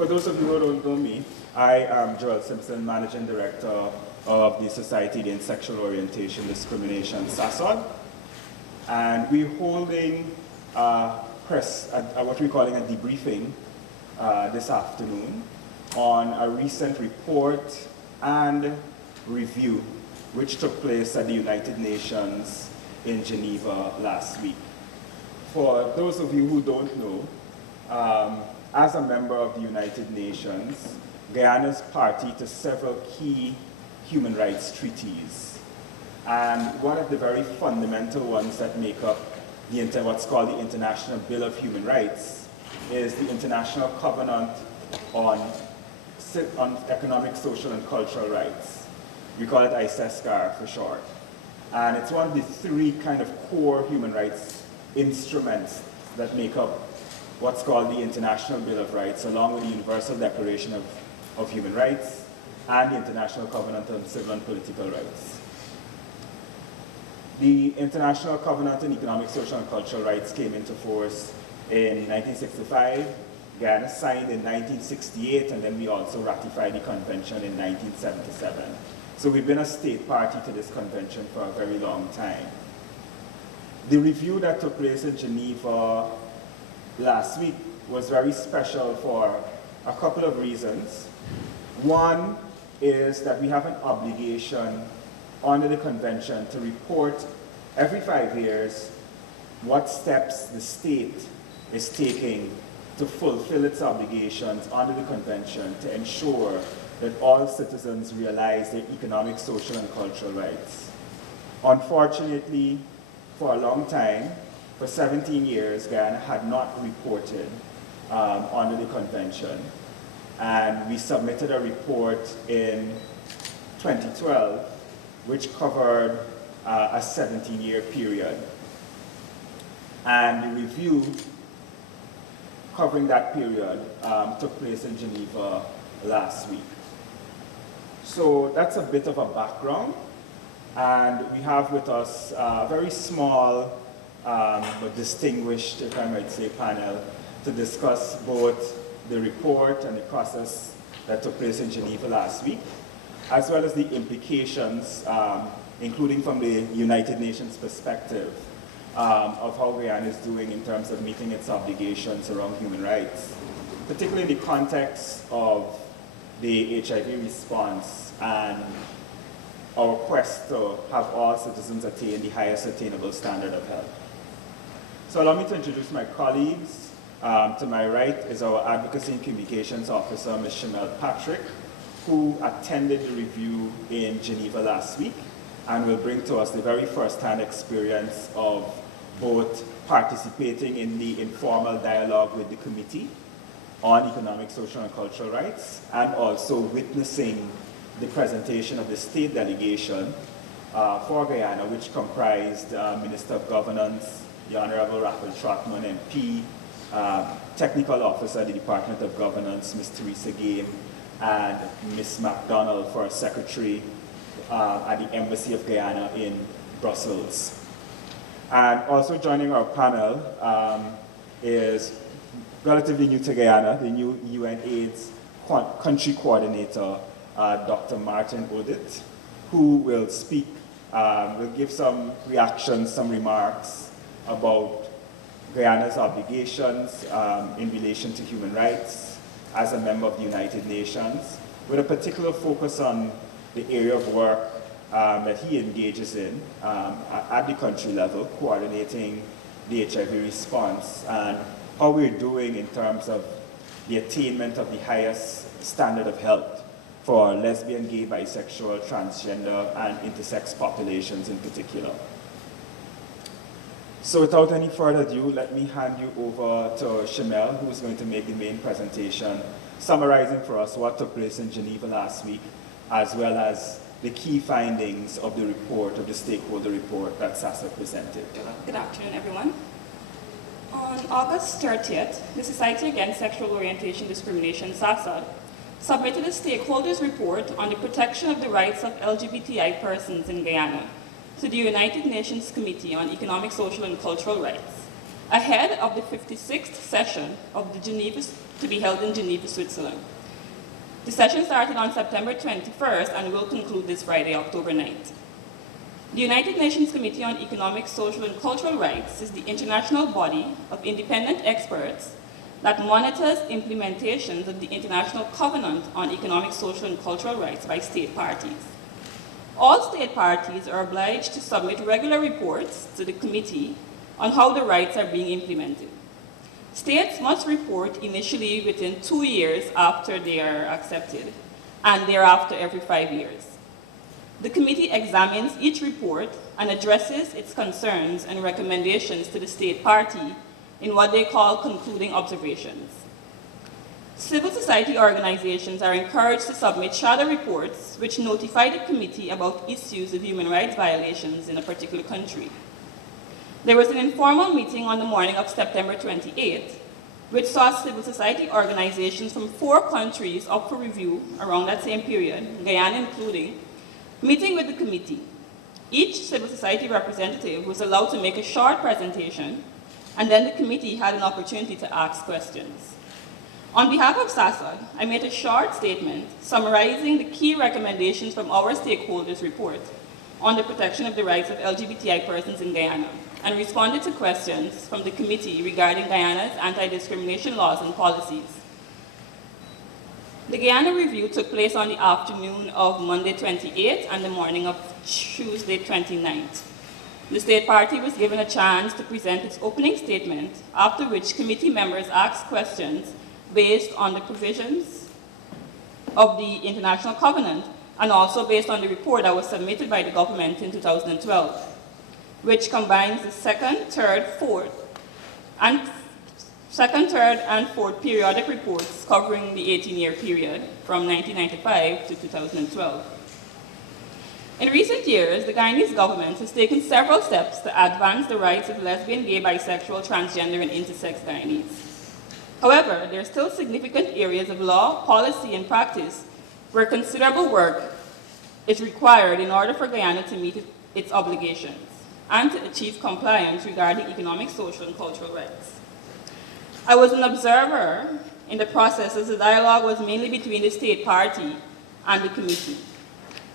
For those of you who don't know me, I am Joel Simpson, Managing Director of the Society Against Sexual Orientation Discrimination, CESCR. And we're holding what we're calling a debriefing this afternoon on a recent report and review which took place at the United Nations in Geneva last week. For those of you who don't know, as a member of the United Nations, Guyana is party to several key human rights treaties. And one of the very fundamental ones that make up what's called the International Bill of Human Rights is the International Covenant on Economic, Social, and Cultural Rights. We call it CESCR for short. And it's one of the three kind of core human rights instruments that make up what's called the International Bill of Rights, along with the Universal Declaration of Human Rights and the International Covenant on Civil and Political Rights. The International Covenant on Economic, Social, and Cultural Rights came into force in 1965. Guyana signed in 1968, and then we also ratified the convention in 1977. So we've been a state party to this convention for a very long time. The review that took place in Geneva last week was very special for a couple of reasons. One is that we have an obligation under the convention to report every 5 years what steps the state is taking to fulfill its obligations under the convention to ensure that all citizens realize their economic, social, and cultural rights. Unfortunately, for a long time, for 17 years, Guyana had not reported under the convention. And we submitted a report in 2012, which covered a 17-year period. And the review covering that period took place in Geneva last week. So that's a bit of a background. And we have with us a very small but distinguished, if I might say, panel to discuss both the report and the process that took place in Geneva last week, as well as the implications, including from the United Nations perspective, of how Guyana is doing in terms of meeting its obligations around human rights, particularly in the context of the HIV response and our quest to have all citizens attain the highest attainable standard of health. So allow me to introduce my colleagues. To my right is our Advocacy and Communications Officer, Ms. Shamel Patrick, who attended the review in Geneva last week and will bring to us the very first-hand experience of both participating in the informal dialogue with the committee on economic, social, and cultural rights, and also witnessing the presentation of the state delegation for Guyana, which comprised Minister of Governance, the Honorable Raphael Trotman, MP, Technical Officer at the Department of Governance, Ms. Teresa Game, and Ms. MacDonald for Secretary at the Embassy of Guyana in Brussels. And also joining our panel is relatively new to Guyana, the new UN AIDS Country Coordinator, Dr. Martin Odit, who will speak, will give some reactions, some remarks about Guyana's obligations in relation to human rights as a member of the United Nations, with a particular focus on the area of work that he engages in at the country level, coordinating the HIV response and how we're doing in terms of the attainment of the highest standard of health for lesbian, gay, bisexual, transgender, and intersex populations in particular. So without any further ado, let me hand you over to Shamel, who is going to make the main presentation, summarizing for us what took place in Geneva last week, as well as the key findings of the report, of the stakeholder report that CESCR presented. Good afternoon, everyone. On August 30th, the Society Against Sexual Orientation Discrimination, CESCR, submitted a stakeholders report on the protection of the rights of LGBTI persons in Guyana to the United Nations Committee on Economic, Social, and Cultural Rights. ahead of the 56th session of the Geneva, to be held in Geneva, Switzerland. The session started on September 21st and will conclude this Friday, October 9th. The United Nations Committee on Economic, Social, and Cultural Rights is the international body of independent experts that monitors implementations of the International Covenant on Economic, Social, and Cultural Rights by state parties. All state parties are obliged to submit regular reports to the committee on how the rights are being implemented. States must report initially within 2 years after they are accepted, and thereafter every 5 years. The committee examines each report and addresses its concerns and recommendations to the state party in what they call concluding observations. Civil society organizations are encouraged to submit shadow reports which notify the committee about issues of human rights violations in a particular country. There was an informal meeting on the morning of September 28th, which saw civil society organizations from 4 countries up for review around that same period, Guyana including, meeting with the committee. Each civil society representative was allowed to make a short presentation, and then the committee had an opportunity to ask questions. On behalf of SASAD, I made a short statement summarizing the key recommendations from our stakeholders' report on the protection of the rights of LGBTI persons in Guyana, and responded to questions from the committee regarding Guyana's anti-discrimination laws and policies. The Guyana review took place on the afternoon of Monday 28th and the morning of Tuesday 29th. The state party was given a chance to present its opening statement, after which committee members asked questions based on the provisions of the International Covenant and also based on the report that was submitted by the government in 2012, which combines the second, third, and fourth periodic reports covering the 18-year period from 1995 to 2012. In recent years, the Guyanese government has taken several steps to advance the rights of lesbian, gay, bisexual, transgender, and intersex Guyanese. However, there are still significant areas of law, policy, and practice where considerable work is required in order for Guyana to meet its obligations and to achieve compliance regarding economic, social, and cultural rights. I was an observer in the process as the dialogue was mainly between the state party and the committee.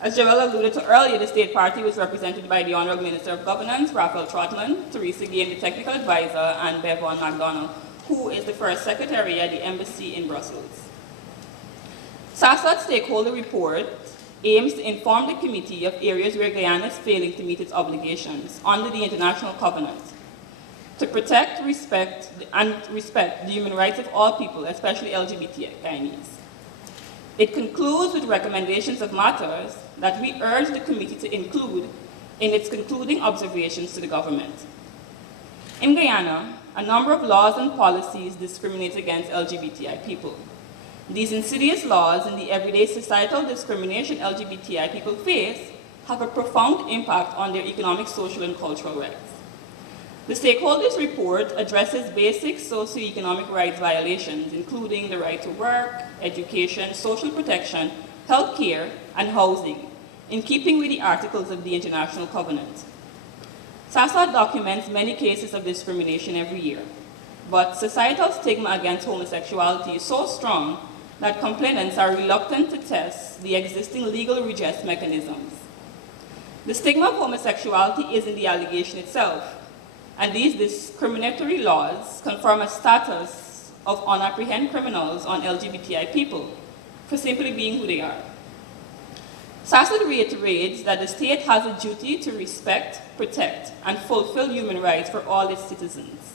As Joel alluded to earlier, the state party was represented by the Honorable Minister of Governance, Raphael Trotland, Teresa Game, the Technical Advisor, and Bevon MacDonald, who is the first Secretary at the Embassy in Brussels. SASAD's stakeholder report aims to inform the committee of areas where Guyana is failing to meet its obligations under the International Covenant, to protect, respect the human rights of all people, especially LGBT Guyanese. It concludes with recommendations of matters that we urge the committee to include in its concluding observations to the government. In Guyana, a number of laws and policies discriminate against LGBTI people. These insidious laws and the everyday societal discrimination LGBTI people face have a profound impact on their economic, social, and cultural rights. The stakeholders' report addresses basic socioeconomic rights violations, including the right to work, education, social protection, health care, and housing, in keeping with the articles of the International Covenant. SASAD documents many cases of discrimination every year, but societal stigma against homosexuality is so strong that complainants are reluctant to test the existing legal redress mechanisms. The stigma of homosexuality is in the allegation itself, and these discriminatory laws confirm a status of unapprehended criminals on LGBTI people for simply being who they are. SASAD reiterates that the state has a duty to respect, protect, and fulfill human rights for all its citizens.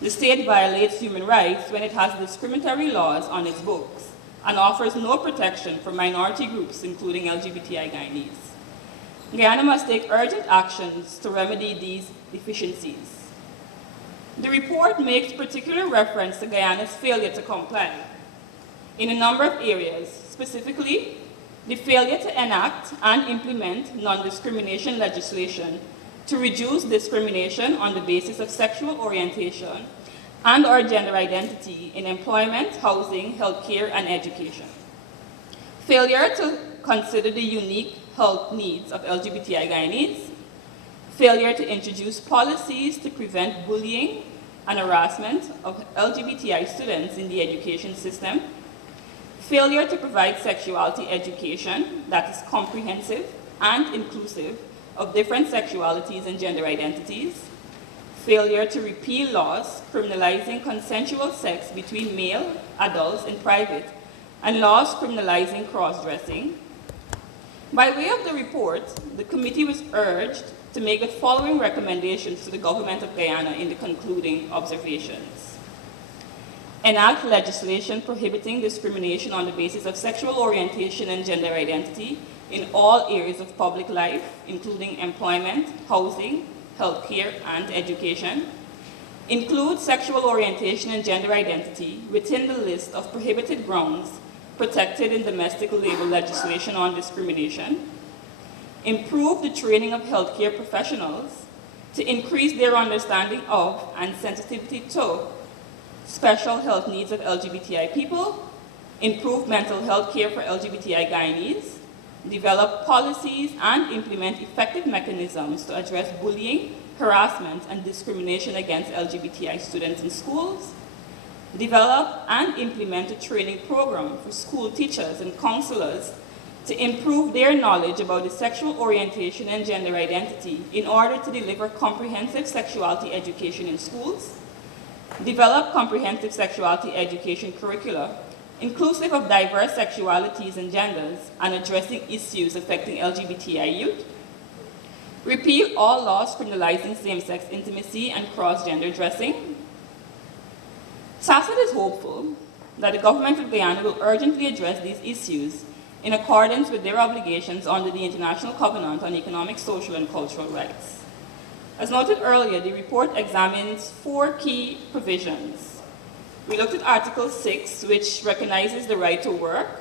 The state violates human rights when it has discriminatory laws on its books and offers no protection for minority groups, including LGBTI Guyanese. Guyana must take urgent actions to remedy these deficiencies. The report makes particular reference to Guyana's failure to comply in a number of areas, specifically the failure to enact and implement non-discrimination legislation to reduce discrimination on the basis of sexual orientation and/or gender identity in employment, housing, healthcare, and education. Failure to consider the unique health needs of LGBTI Guyanese. Failure to introduce policies to prevent bullying, and harassment of LGBTI students in the education system, failure to provide sexuality education that is comprehensive and inclusive of different sexualities and gender identities, failure to repeal laws criminalizing consensual sex between male adults in private, and laws criminalizing cross-dressing. By way of the report, the committee was urged to make the following recommendations to the government of Guyana in the concluding observations. Enact legislation prohibiting discrimination on the basis of sexual orientation and gender identity in all areas of public life, including employment, housing, healthcare, and education. Include sexual orientation and gender identity within the list of prohibited grounds protected in domestic labor legislation on discrimination. Improve the training of healthcare professionals to increase their understanding of and sensitivity to special health needs of LGBTI people. Improve mental health care for LGBTI Guyanese. Develop policies and implement effective mechanisms to address bullying, harassment, and discrimination against LGBTI students in schools. Develop and implement a training program for school teachers and counselors to improve their knowledge about the sexual orientation and gender identity in order to deliver comprehensive sexuality education in schools. Develop comprehensive sexuality education curricula inclusive of diverse sexualities and genders and addressing issues affecting LGBTI youth. Repeal all laws criminalizing same-sex intimacy and cross-gender dressing. SASAD is hopeful that the government of Guyana will urgently address these issues in accordance with their obligations under the International Covenant on Economic, Social, and Cultural Rights. As noted earlier, the report examines 4 key provisions. We looked at Article 6, which recognizes the right to work.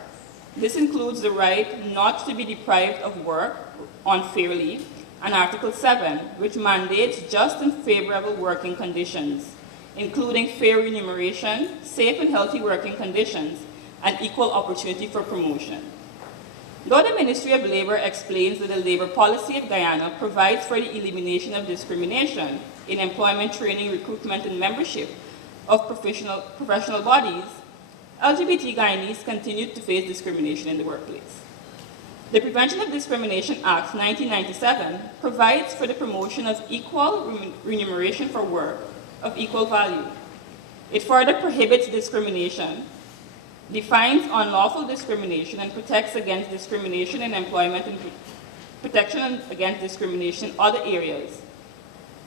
This includes the right not to be deprived of work unfairly, and Article 7, which mandates just and favorable working conditions, including fair remuneration, safe and healthy working conditions, and equal opportunity for promotion. Though the Ministry of Labor explains that the labor policy of Guyana provides for the elimination of discrimination in employment, training, recruitment, and membership of professional bodies, LGBT Guyanese continued to face discrimination in the workplace. The Prevention of Discrimination Act 1997 provides for the promotion of equal remuneration for work of equal value. It further prohibits discrimination, defines unlawful discrimination, and protects against discrimination in employment and protection against discrimination in other areas.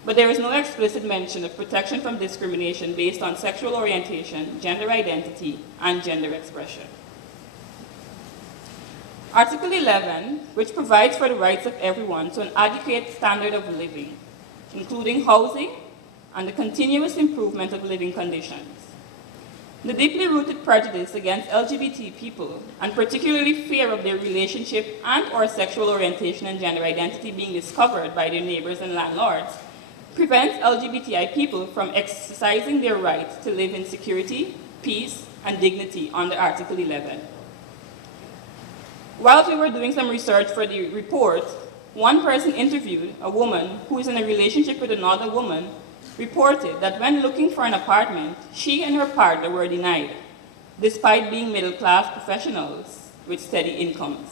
But there is no explicit mention of protection from discrimination based on sexual orientation, gender identity, and gender expression. Article 11, which provides for the rights of everyone to an adequate standard of living, including housing and the continuous improvement of living conditions. The deeply rooted prejudice against LGBT people, and particularly fear of their relationship and/or sexual orientation and gender identity being discovered by their neighbors and landlords, prevents LGBTI people from exercising their right to live in security, peace, and dignity under Article 11. While we were doing some research for the report, one person interviewed, a woman who is in a relationship with another woman, reported that when looking for an apartment, she and her partner were denied, despite being middle-class professionals with steady incomes.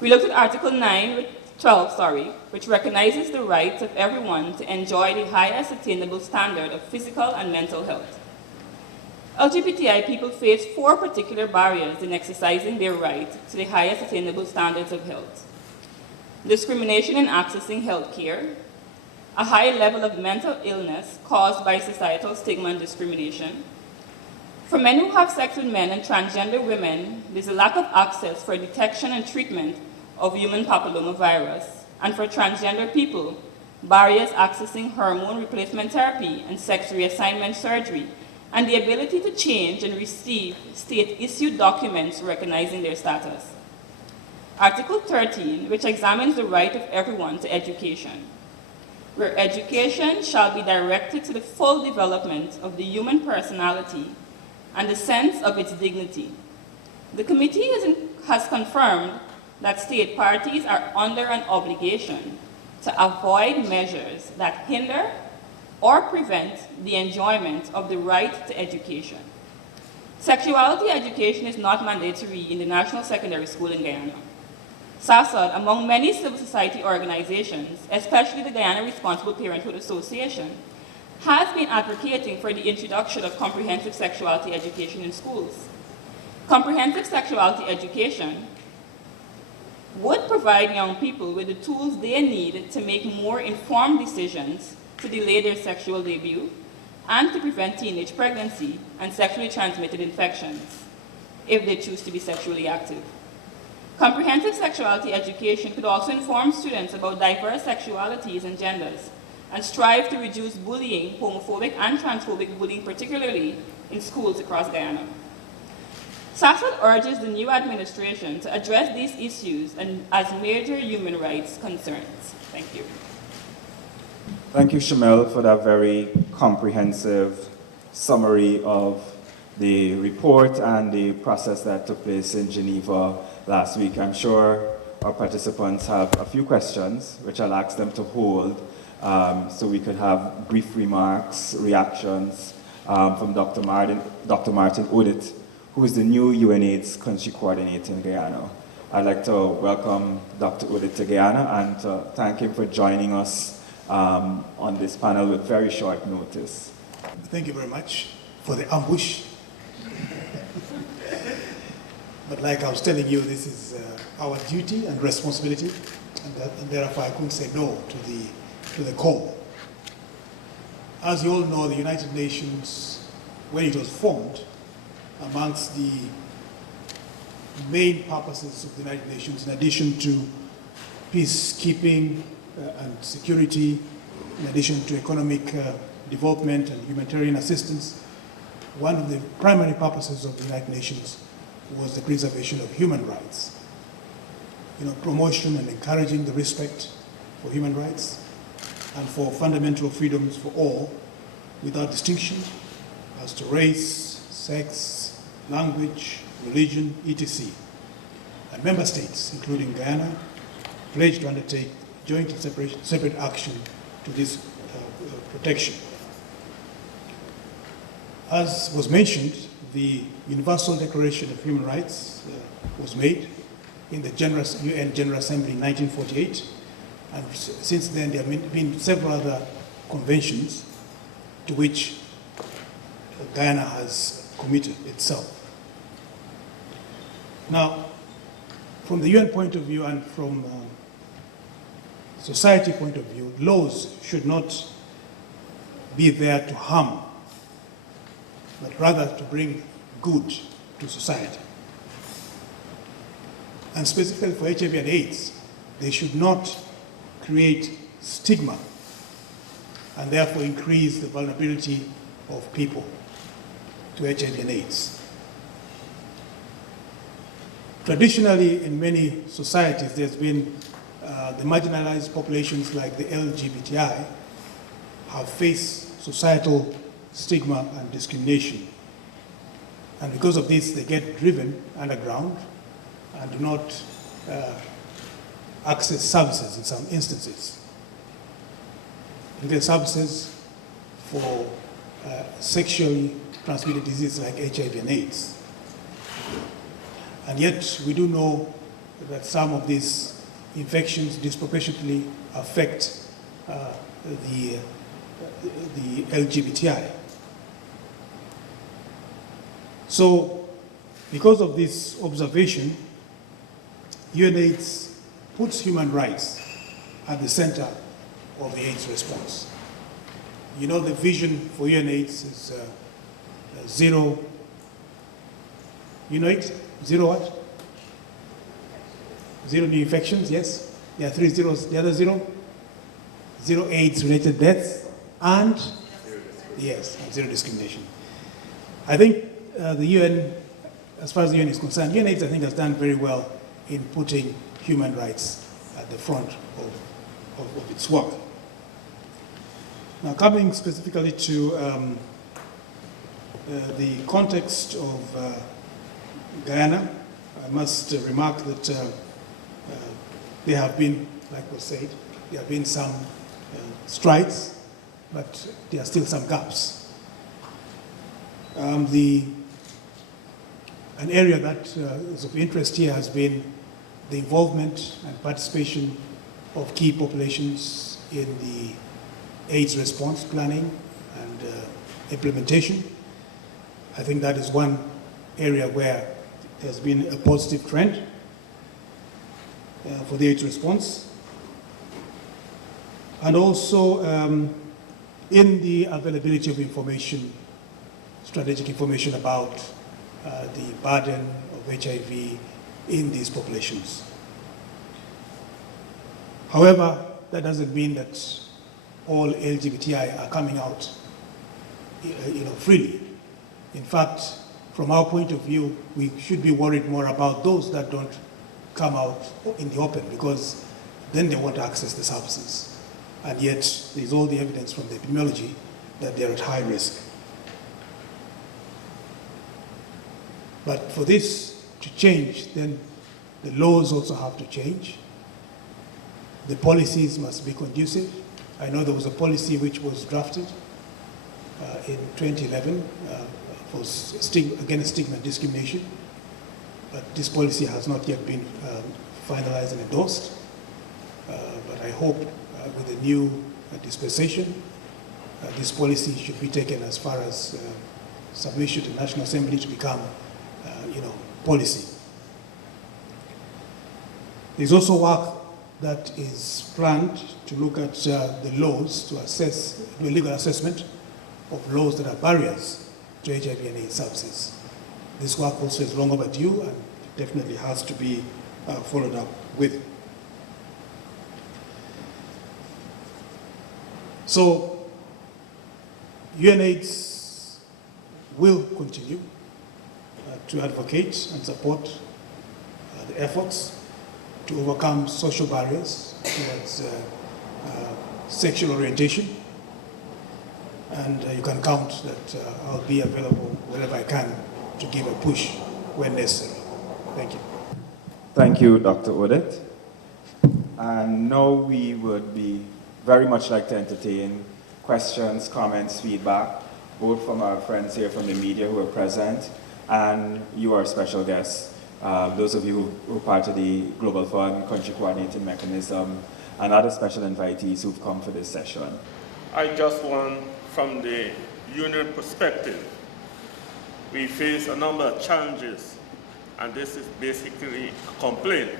We looked at Article 12, which recognizes the rights of everyone to enjoy the highest attainable standard of physical and mental health. LGBTI people face 4 particular barriers in exercising their right to the highest attainable standards of health. Discrimination in accessing health care, a high level of mental illness caused by societal stigma and discrimination. For men who have sex with men and transgender women, there's a lack of access for detection and treatment of human papillomavirus, and for transgender people, barriers accessing hormone replacement therapy and sex reassignment surgery, and the ability to change and receive state-issued documents recognizing their status. Article 13, which examines the right of everyone to education, where education shall be directed to the full development of the human personality and the sense of its dignity. The committee has confirmed that state parties are under an obligation to avoid measures that hinder, or prevent the enjoyment of the right to education. Sexuality education is not mandatory in the National Secondary School in Guyana. CESCR, among many civil society organizations, especially the Guyana Responsible Parenthood Association, has been advocating for the introduction of comprehensive sexuality education in schools. Comprehensive sexuality education would provide young people with the tools they need to make more informed decisions to delay their sexual debut and to prevent teenage pregnancy and sexually transmitted infections if they choose to be sexually active. Comprehensive sexuality education could also inform students about diverse sexualities and genders and strive to reduce bullying, homophobic and transphobic bullying, particularly in schools across Guyana. CESCR urges the new administration to address these issues and as major human rights concerns. Thank you. Thank you, Shamel, for that very comprehensive summary of the report and the process that took place in Geneva last week. I'm sure our participants have a few questions, which I'll ask them to hold so we could have brief remarks, reactions from Dr. Martin Odit, who is the new UNAIDS Country Coordinator in Guyana. I'd like to welcome Dr. Odit to Guyana and to thank him for joining us on this panel with very short notice. Thank you very much for the ambush. But like I was telling you, this is our duty and responsibility, and therefore I couldn't say no to the call. As you all know, the United Nations, when it was formed, amongst the main purposes of the United Nations, in addition to peacekeeping and security, in addition to economic development and humanitarian assistance, one of the primary purposes of the United Nations was the preservation of human rights. Promotion and encouraging the respect for human rights and for fundamental freedoms for all, without distinction as to race, sex, language, religion, etc. And member states, including Guyana, pledged to undertake joint and separate action to this protection. As was mentioned, the Universal Declaration of Human Rights was made in the UN General Assembly in 1948, and since then there have been several other conventions to which Guyana has committed itself. Now, from the UN point of view and from society point of view, laws should not be there to harm, but rather to bring good to society. And specifically for HIV and AIDS, they should not create stigma and therefore increase the vulnerability of people to HIV and AIDS. Traditionally, in many societies, there's been the marginalized populations like the LGBTI have faced societal stigma and discrimination. And because of this, they get driven underground and do not access services in some instances. They get services for sexually transmitted diseases like HIV and AIDS. And yet, we do know that some of these infections disproportionately affect the LGBTI. So, because of this observation, UNAIDS puts human rights at the center of the AIDS response. The vision for UNAIDS is zero, zero what? Zero new infections, yes. There are 3 zeros. The other zero? Zero AIDS-related deaths and, yes, zero discrimination. I think the UN, as far as the UN is concerned, UNAIDS, I think, has done very well in putting human rights at the front of its work. Now, coming specifically to the context of Guyana, I must remark that there have been, like was said, there have been some strides but there are still some gaps. An area that is of interest here has been the involvement and participation of key populations in the AIDS response planning and implementation. I think that is one area where there's been a positive trend for the AIDS response. And also in the availability of information, strategic information about the burden of HIV in these populations. However, that doesn't mean that all LGBTI are coming out freely. In fact, from our point of view, we should be worried more about those that don't come out in the open, because then they want to access the services. And yet, there's all the evidence from the epidemiology that they're at high risk. But for this to change, then the laws also have to change. The policies must be conducive. I know there was a policy which was drafted in 2011 against stigma and discrimination, but this policy has not yet been finalized and endorsed. But I hope with the new dispensation, this policy should be taken as far as submission to the National Assembly to become policy. There's also work that is planned to look at the laws to do a legal assessment of laws that are barriers to HIV and AIDS services. This work also is long overdue and definitely has to be followed up with. So, UNAIDS will continue to advocate and support the efforts to overcome social barriers towards sexual orientation. And you can count that I'll be available wherever I can to give a push when necessary. Thank you. Thank you, Dr. Odette. And now we would be very much like to entertain questions, comments, feedback, both from our friends here from the media who are present and you, our special guests, those of you who are part of the Global Fund, Country Coordinating Mechanism, and other special invitees who've come for this session. I just want, from the union perspective, we face a number of challenges, and this is basically a complaint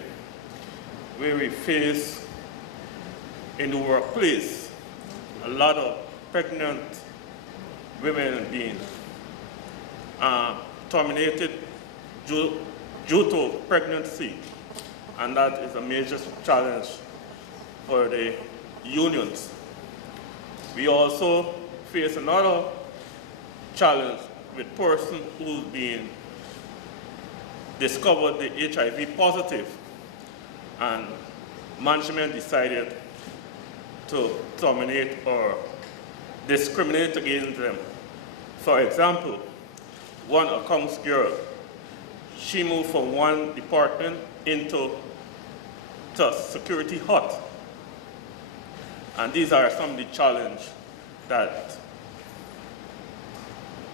where we face in the workplace a lot of pregnant women being terminated due to pregnancy, and that is a major challenge for the unions. We also face another challenge with person who's been discovered the HIV positive, and management decided to terminate or discriminate against them. For example, one accounts girl, she moved from one department into security hut. And these are some of the challenges that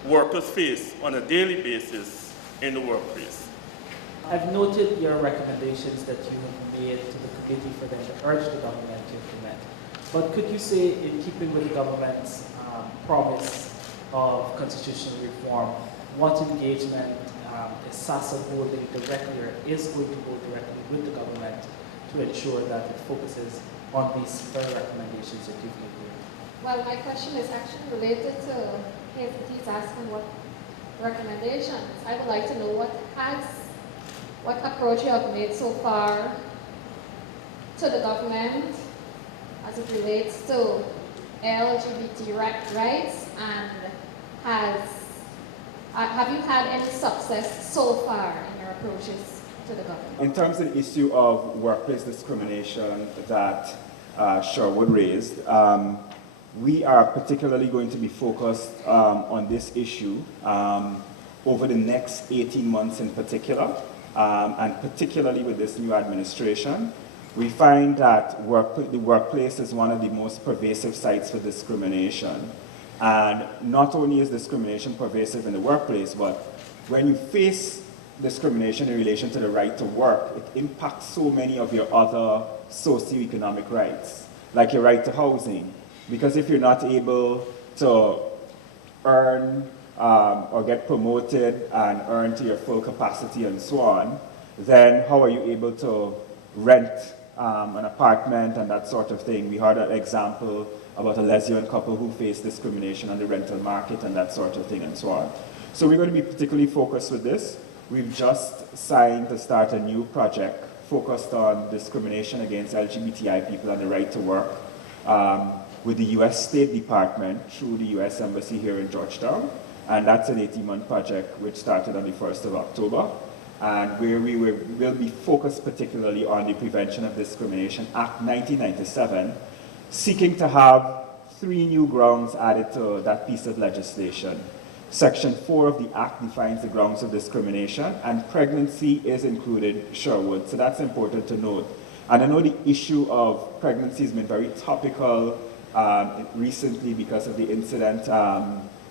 workers face on a daily basis in the workplace. I've noted your recommendations that you have made to the committee for them to urge the government to implement. But could you say, in keeping with the government's promise of constitutional reform, what engagement is SASA holding directly or is going to hold directly with the government to ensure that it focuses on these very recommendations that you've made? Well, my question is actually related to if he's asking what recommendations. I would like to know what approach you have made so far to the government as it relates to LGBT rights, and have you had any success so far in your approaches to the government? In terms of the issue of workplace discrimination that Sherwood raised, we are particularly going to be focused on this issue over the next 18 months in particular, and particularly with this new administration. we find that the workplace is one of the most pervasive sites for discrimination. And not only is discrimination pervasive in the workplace, but when you face discrimination in relation to the right to work, it impacts so many of your other socioeconomic rights, like your right to housing. Because if you're not able to earn or get promoted and earn to your full capacity and so on, then how are you able to rent an apartment and that sort of thing? We heard an example about a lesbian couple who faced discrimination on the rental market and that sort of thing and so on. So we're going to be particularly focused with this. We've just signed to start a new project focused on discrimination against LGBTI people and the right to work with the US State Department through the US Embassy here in Georgetown. And that's an 18-month project which started on the 1st of October. And where we will be focused particularly on the Prevention of Discrimination Act 1997, seeking to have 3 new grounds added to that piece of legislation. Section 4 of the Act defines the grounds of discrimination, and pregnancy is included, Sherwood, so that's important to note. And I know the issue of pregnancy has been very topical recently because of the incident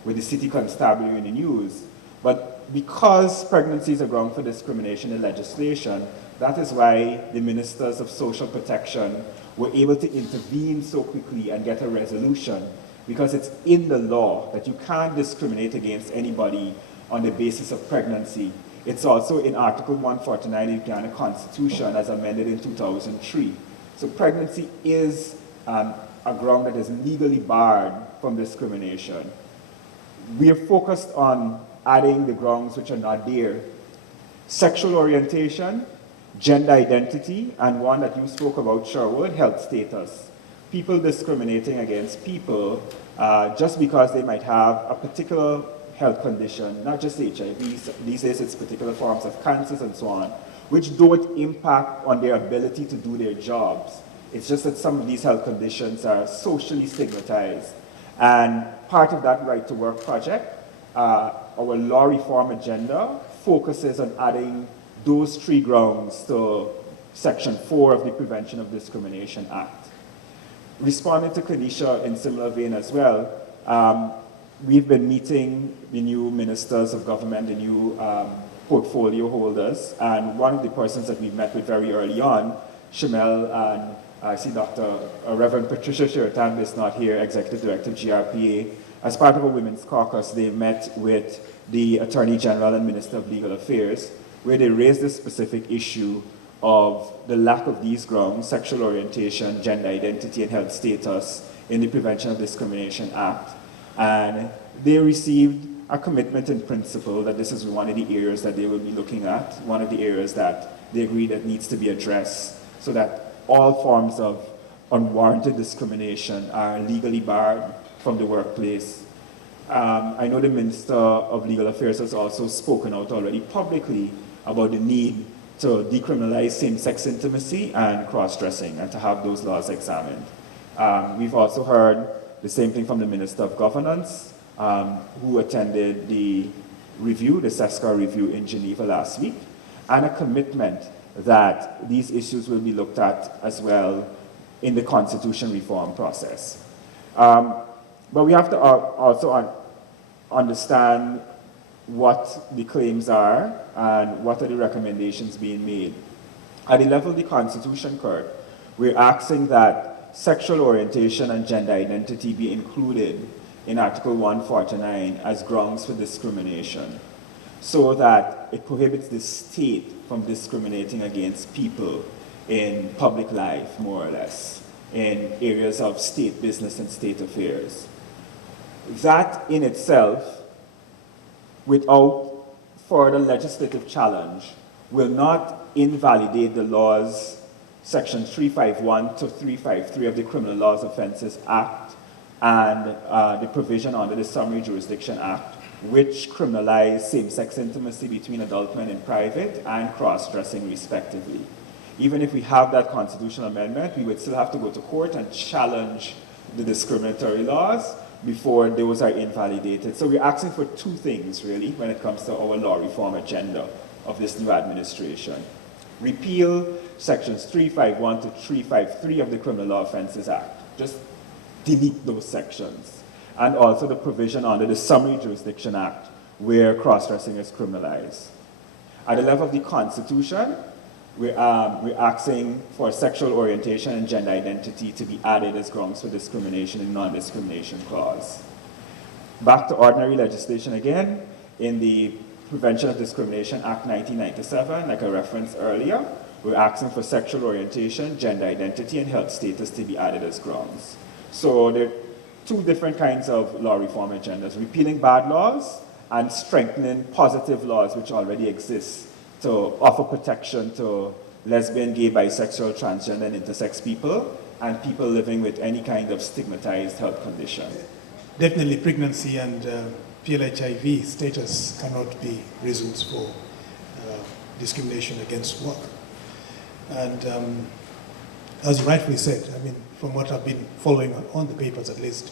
with the city constabulary in the news. But because pregnancy is a ground for discrimination in legislation, that is why the ministers of social protection were able to intervene so quickly and get a resolution, because it's in the law that you can't discriminate against anybody on the basis of pregnancy. It's also in Article 149 of the Guyana Constitution as amended in 2003. So pregnancy is a ground that is legally barred from discrimination. We are focused on adding the grounds which are not there. Sexual orientation, gender identity, and one that you spoke about, Sherwood, health status. People discriminating against people just because they might have a particular health condition, not just HIV, these days it's particular forms of cancers and so on, which don't impact on their ability to do their jobs. It's just that some of these health conditions are socially stigmatized. And part of that Right to Work project, our law reform agenda focuses on adding those 3 grounds to Section 4 of the Prevention of Discrimination Act. Responding to Kanisha in similar vein as well, we've been meeting the new ministers of government, the new portfolio holders, and one of the persons that we met with very early on, Shamel, and I see Reverend Patricia Sheraton is not here, Executive Director of GRPA. As part of a women's caucus, they met with the Attorney General and Minister of Legal Affairs, where they raised the specific issue of the lack of these grounds, sexual orientation, gender identity, and health status in the Prevention of Discrimination Act. And they received a commitment in principle that this is one of the areas that they will be looking at, one of the areas that they agree that needs to be addressed, so that all forms of unwarranted discrimination are legally barred from the workplace. I know the Minister of Legal Affairs has also spoken out already publicly about the need to decriminalize same-sex intimacy and cross-dressing and to have those laws examined. We've also heard the same thing from the Minister of Governance, who attended the review, the CESCR review in Geneva last week, and a commitment that these issues will be looked at as well in the constitution reform process. But we have to also understand what the claims are and what are the recommendations being made. At the level of the Constitution Court, we're asking that sexual orientation and gender identity be included in Article 149 as grounds for discrimination, so that it prohibits the state from discriminating against people in public life, more or less, in areas of state business and state affairs. That in itself, without further legislative challenge, will not invalidate the laws, Section 351 to 353 of the Criminal Laws Offences Act and the provision under the Summary Jurisdiction Act, which criminalize same-sex intimacy between adult men in private and cross-dressing respectively. Even if we have that constitutional amendment, we would still have to go to court and challenge the discriminatory laws before those are invalidated. So we're asking for 2 things, really, when it comes to our law reform agenda of this new administration. Repeal sections 351 to 353 of the Criminal Law Offences Act. Just delete those sections. And also the provision under the Summary Jurisdiction Act, where cross-dressing is criminalized. At the level of the Constitution, we're asking for sexual orientation and gender identity to be added as grounds for discrimination in non-discrimination clause. Back to ordinary legislation again, in the Prevention of Discrimination Act 1997, like I referenced earlier, we're asking for sexual orientation, gender identity, and health status to be added as grounds. So there are two different kinds of law reform agendas: repealing bad laws and strengthening positive laws which already exist to offer protection to lesbian, gay, bisexual, transgender, and intersex people, and people living with any kind of stigmatized health condition. Definitely pregnancy and PLHIV status cannot be reasons for discrimination against work. And as you rightfully said, I mean, from what I've been following on the papers at least,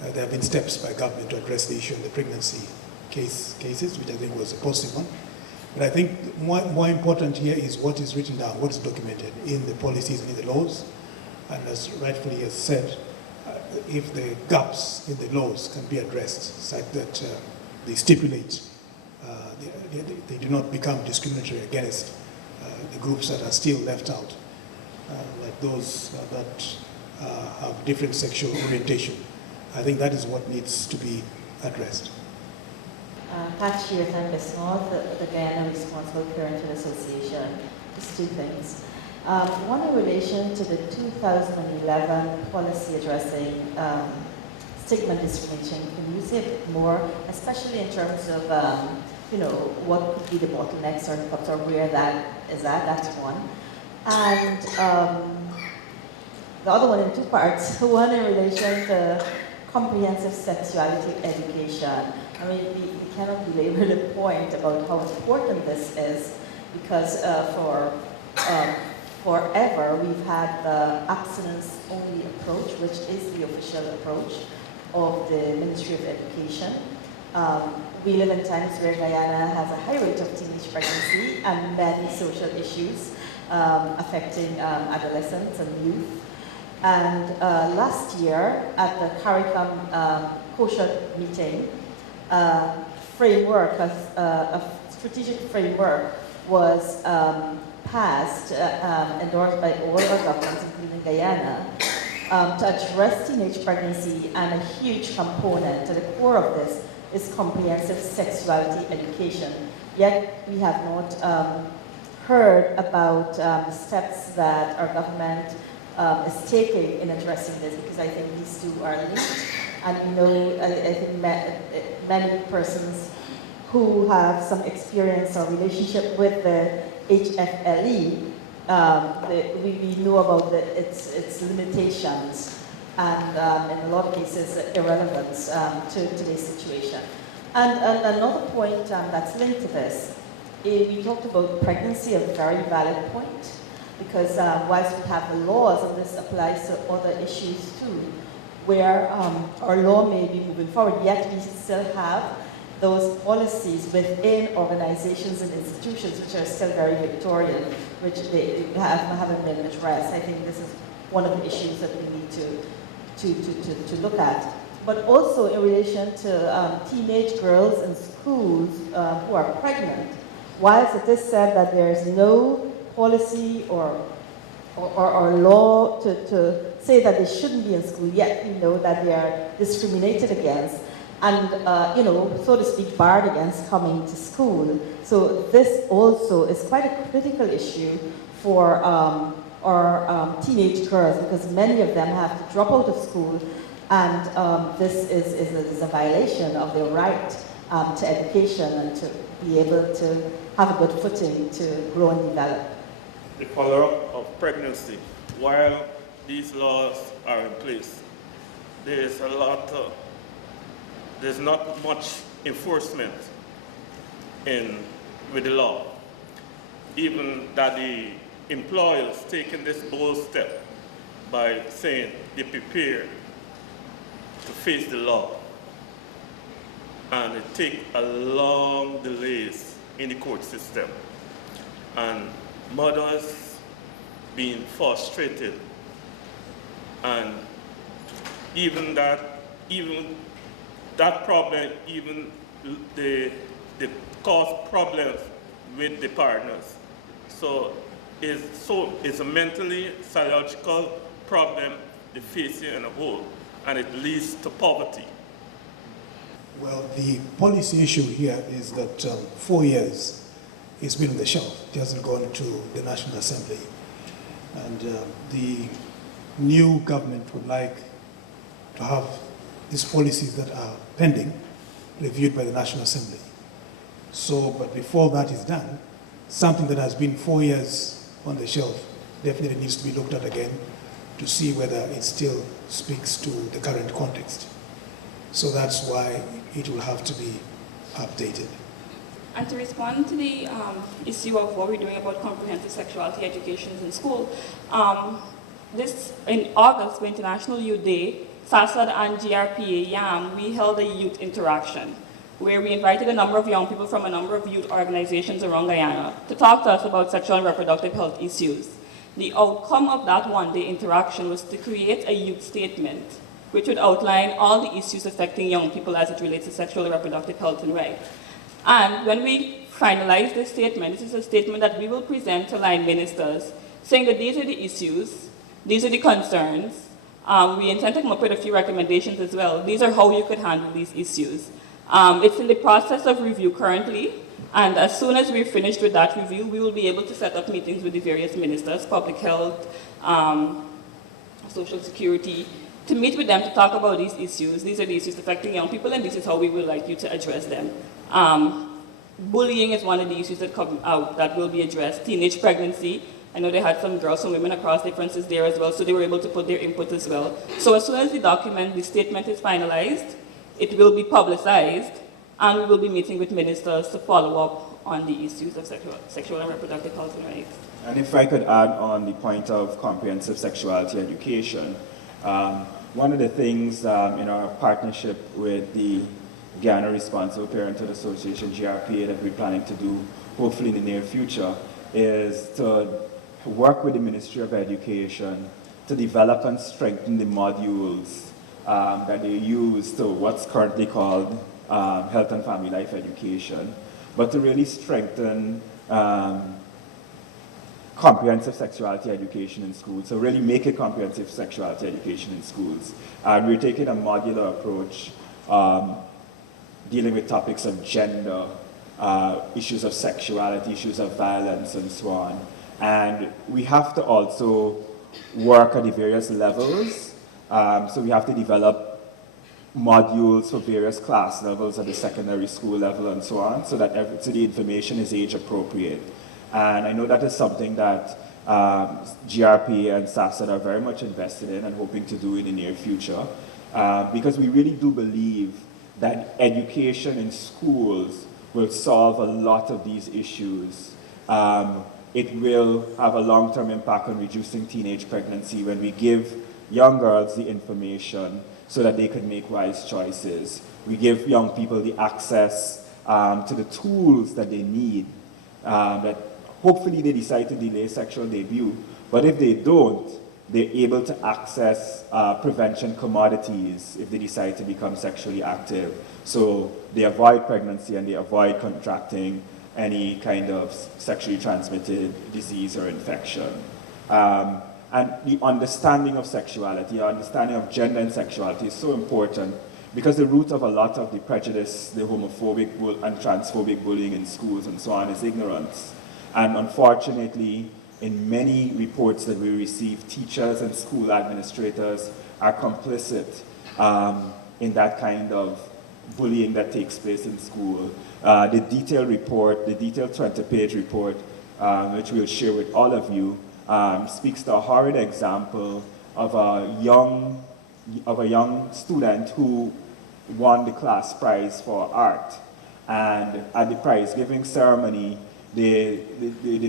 there have been steps by government to address the issue of the pregnancy cases, which I think was a positive one. But I think more important here is what is written down, what is documented in the policies and in the laws. And as rightfully as said, if the gaps in the laws can be addressed such that they stipulate, they do not become discriminatory against the groups that are still left out, like those that have different sexual orientation. I think that is what needs to be addressed. Pat Shears and Miss North, the Guyana Responsible Parenting Association. Just two things. One in relation to the 2011 policy addressing stigma and discrimination. Can you say a bit more, especially in terms of what could be the bottlenecks or hiccups or where that is at? That's one. And the other one in two parts. One in relation to comprehensive sexuality education. I mean, we cannot belabor the point about how important this is, because forever we've had the abstinence-only approach, which is the official approach of the Ministry of Education. We live in times where Guyana has a high rate of teenage pregnancy and many social issues affecting adolescents and youth. And last year at the CARICOM COSHA meeting, a strategic framework was passed, endorsed by all our governments, including Guyana, to address teenage pregnancy, and a huge component to the core of this is comprehensive sexuality education. Yet we have not heard about the steps that our government is taking in addressing this, because I think these two are linked. And I think many persons who have some experience or relationship with the HFLE, we know about its limitations and in a lot of cases irrelevance to today's situation. And another point that's linked to this, we talked about pregnancy, a very valid point, because whilst we have the laws, and this applies to other issues too, where our law may be moving forward, yet we still have those policies within organizations and institutions which are still very Victorian, which they haven't been addressed. I think this is one of the issues that we need to look at. But also in relation to teenage girls in schools who are pregnant, whilst it is said that there is no policy or law to say that they shouldn't be in school, yet we know that they are discriminated against and, so to speak, barred against coming to school. So this also is quite a critical issue for our teenage girls, because many of them have to drop out of school, and this is a violation of their right to education and to be able to have a good footing to grow and develop. The follow-up of pregnancy. While these laws are in place, there's not much enforcement with the law. Even that the employers taking this bold step by saying they prepare to face the law, and it takes a long delays in the court system, and mothers being frustrated. And even that problem, they cause problems with the partners. So it's a mentally, psychological problem they face in a whole, and it leads to poverty. Well, the policy issue here is that 4 years it's been on the shelf. It hasn't gone to the National Assembly. And the new government would like to have these policies that are pending reviewed by the National Assembly. So, but before that is done, something that has been 4 years on the shelf definitely needs to be looked at again to see whether it still speaks to the current context. So that's why it will have to be updated. And to respond to the issue of what we're doing about comprehensive sexuality education in school, in August, for International Youth Day, SASAD and GRPA YAM, we held a youth interaction where we invited a number of young people from a number of youth organizations around Guyana to talk to us about sexual and reproductive health issues. The outcome of that one-day interaction was to create a youth statement which would outline all the issues affecting young people as it relates to sexual and reproductive health and rights. And when we finalize this statement, this is a statement that we will present to line ministers, saying that these are the issues, these are the concerns. We intend to come up with a few recommendations as well. These are how you could handle these issues. It's in the process of review currently, and as soon as we're finished with that review, we will be able to set up meetings with the various ministers, public health, social security, to meet with them to talk about these issues. These are the issues affecting young people, and this is how we would like you to address them. Bullying is one of the issues that come out that will be addressed. Teenage pregnancy. I know they had some girls and women across differences there as well, so they were able to put their input as well. So as soon as the statement is finalized, it will be publicized, and we will be meeting with ministers to follow up on the issues of sexual and reproductive health and rights. And if I could add on the point of comprehensive sexuality education, one of the things in our partnership with the Guyana Responsible Parenthood Association, GRPA, that we're planning to do, hopefully in the near future, is to work with the Ministry of Education to develop and strengthen the modules that they use to what's currently called health and family life education, but to really strengthen comprehensive sexuality education in schools. So really make it comprehensive sexuality education in schools. And we're taking a modular approach dealing with topics of gender, issues of sexuality, issues of violence, and so on. And we have to also work at the various levels. So we have to develop modules for various class levels at the secondary school level and so on, so that the information is age appropriate. And I know that is something that GRP and SASAD are very much invested in and hoping to do in the near future, because we really do believe that education in schools will solve a lot of these issues. It will have a long-term impact on reducing teenage pregnancy when we give young girls the information so that they can make wise choices. We give young people the access to the tools that they need, that hopefully they decide to delay sexual debut, but if they don't, they're able to access prevention commodities if they decide to become sexually active. So they avoid pregnancy and they avoid contracting any kind of sexually transmitted disease or infection. And the understanding of sexuality, understanding of gender and sexuality is so important because the root of a lot of the prejudice, the homophobic and transphobic bullying in schools and so on is ignorance. And unfortunately, in many reports that we receive, teachers and school administrators are complicit in that kind of bullying that takes place in school. The detailed report, the detailed 20-page report, which we'll share with all of you, speaks to a horrid example of a young student who won the class prize for art. And at the prize giving ceremony, the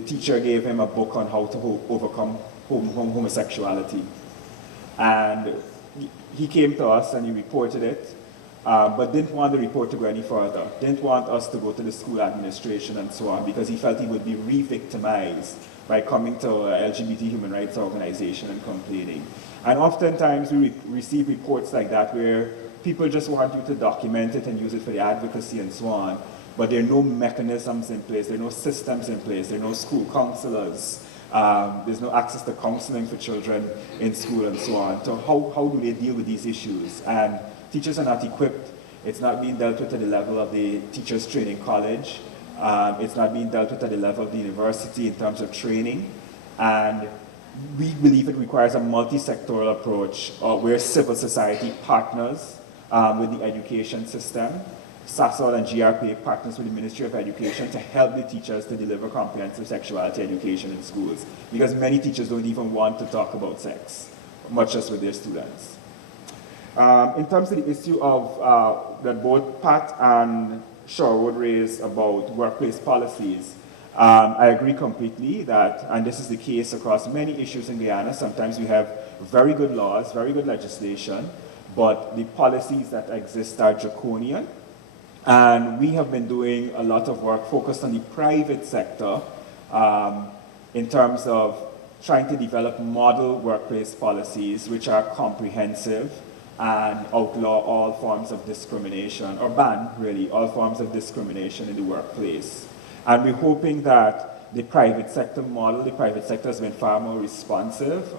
teacher gave him a book on how to overcome homosexuality. And he came to us and he reported it. but didn't want the report to go any further, didn't want us to go to the school administration and so on, because he felt he would be re-victimized by coming to an LGBT human rights organization and complaining. And oftentimes we receive reports like that where people just want you to document it and use it for the advocacy and so on, but there are no mechanisms in place, there are no systems in place, there are no school counselors, there's no access to counseling for children in school and so on. So how do they deal with these issues? And teachers are not equipped. It's not being dealt with at the level of the teachers training college. It's not being dealt with at the level of the university in terms of training. And we believe it requires a multi-sectoral approach where civil society partners with the education system. CESCR and GRPA partners with the Ministry of Education to help the teachers to deliver comprehensive sexuality education in schools. Because many teachers don't even want to talk about sex, much as with their students. In terms of the issue of that both Pat and Sherwood raised about workplace policies, I agree completely that, and this is the case across many issues in Guyana, sometimes we have very good laws, very good legislation, but the policies that exist are draconian. And we have been doing a lot of work focused on the private sector in terms of trying to develop model workplace policies which are comprehensive and outlaw all forms of discrimination, or ban, really, all forms of discrimination in the workplace. And we're hoping that the private sector model, the private sector has been far more responsive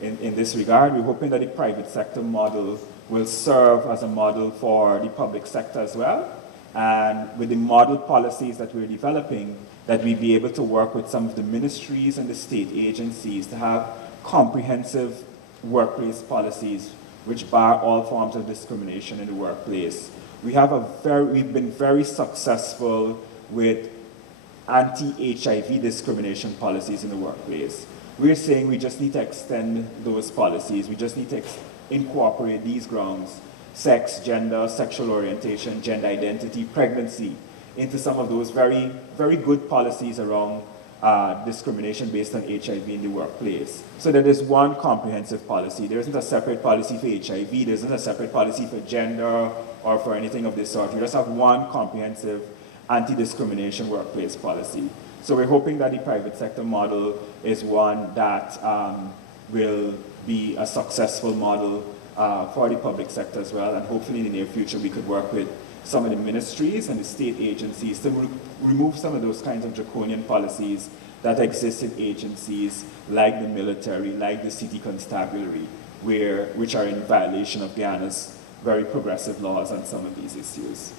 in this regard. We're hoping that the private sector model will serve as a model for the public sector as well. And with the model policies that we're developing, that we'll be able to work with some of the ministries and the state agencies to have comprehensive workplace policies which bar all forms of discrimination in the workplace. We've been very successful with anti-HIV discrimination policies in the workplace. We're saying we just need to extend those policies. We just need to incorporate these grounds, sex, gender, sexual orientation, gender identity, pregnancy, into some of those very, very good policies around discrimination based on HIV in the workplace. So that there's one comprehensive policy. There isn't a separate policy for HIV, there isn't a separate policy for gender or for anything of this sort. We just have one comprehensive anti-discrimination workplace policy. So we're hoping that the private sector model is one that will be a successful model for the public sector as well, and hopefully in the near future we could work with some of the ministries and the state agencies to remove some of those kinds of draconian policies that exist in agencies like the military, like the city constabulary, which are in violation of Guyana's very progressive laws on some of these issues.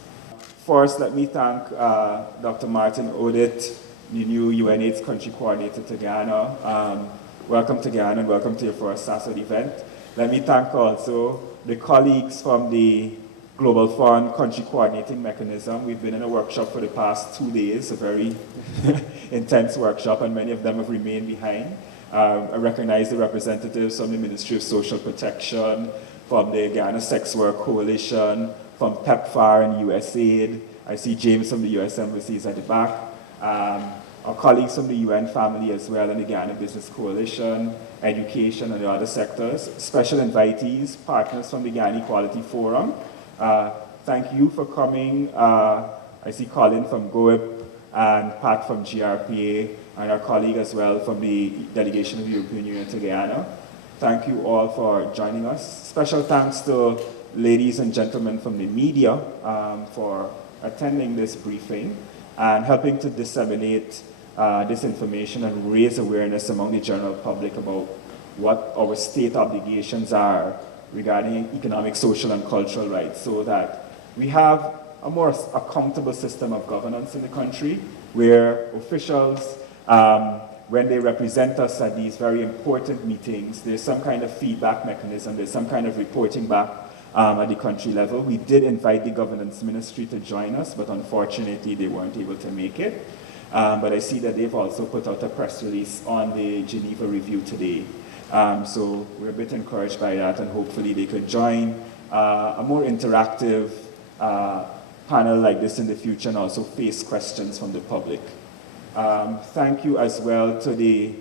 First, let me thank Dr. Martin Odit, the new UNAIDS country coordinator to Guyana. Welcome to Guyana and welcome to your first SASOD event. Let me thank also the colleagues from the Global Fund Country Coordinating Mechanism. We've been in a workshop for the past 2 days, a very intense workshop, and many of them have remained behind. I recognize the representatives from the Ministry of Social Protection, from the Guyana Sex Work Coalition, from PEPFAR and USAID. I see James from the US Embassy is at the back. Our colleagues from the UN family as well, and the Guyana Business Coalition, education and the other sectors, special invitees, partners from the Guyana Equality Forum. Thank you for coming. I see Colin from GOIP and Pat from GRPA and our colleague as well from the delegation of the European Union to Guyana. Thank you all for joining us. Special thanks to ladies and gentlemen from the media for attending this briefing and helping to disseminate this information and raise awareness among the general public about what our state obligations are regarding economic, social, and cultural rights, so that we have a more accountable system of governance in the country where officials, when they represent us at these very important meetings, there's some kind of feedback mechanism, there's some kind of reporting back at the country level. We did invite the governance ministry to join us, but unfortunately they weren't able to make it. But I see that they've also put out a press release on the Geneva review today. So we're a bit encouraged by that, and hopefully they could join a more interactive panel like this in the future and also face questions from the public. Thank you as well to the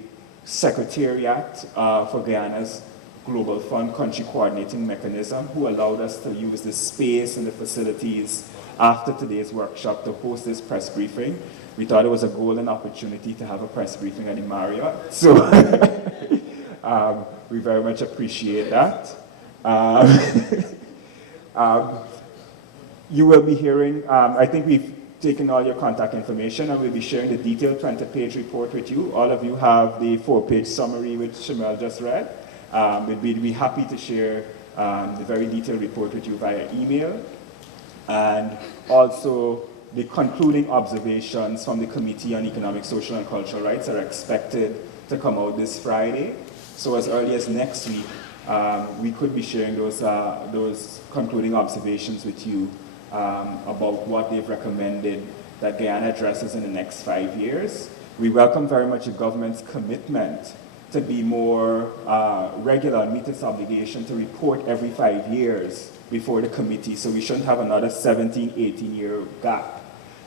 Secretariat for Guyana's Global Fund country coordinating mechanism, who allowed us to use the space and the facilities after today's workshop to host this press briefing. We thought it was a golden opportunity to have a press briefing at the Marriott, so we very much appreciate that. You will be hearing, I think we've taken all your contact information, and we'll be sharing the detailed 20-page report with you. All of you have the 4-page summary which Shamel just read. We'd be happy to share the very detailed report with you via email. And also, the concluding observations from the Committee on Economic, Social, and Cultural Rights are expected to come out this Friday. So as early as next week, we could be sharing those concluding observations with you about what they've recommended that Guyana addresses in the next 5 years. We welcome very much the government's commitment to be more regular and meet its obligation to report every 5 years before the committee, so we shouldn't have another 17, 18-year gap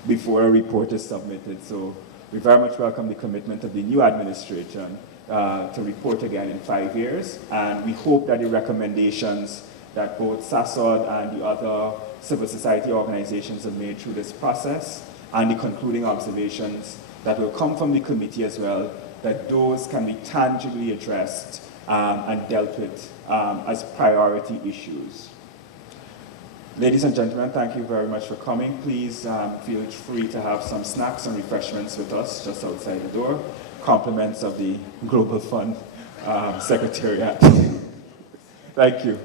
before a report is submitted. So we very much welcome the commitment of the new administration to report again in 5 years, and we hope that the recommendations that both SASOD and the other civil society organizations have made through this process, and the concluding observations that will come from the committee as well, that those can be tangibly addressed and dealt with as priority issues. Ladies and gentlemen, thank you very much for coming. Please feel free to have some snacks and refreshments with us just outside the door. Compliments of the Global Fund Secretariat. Thank you.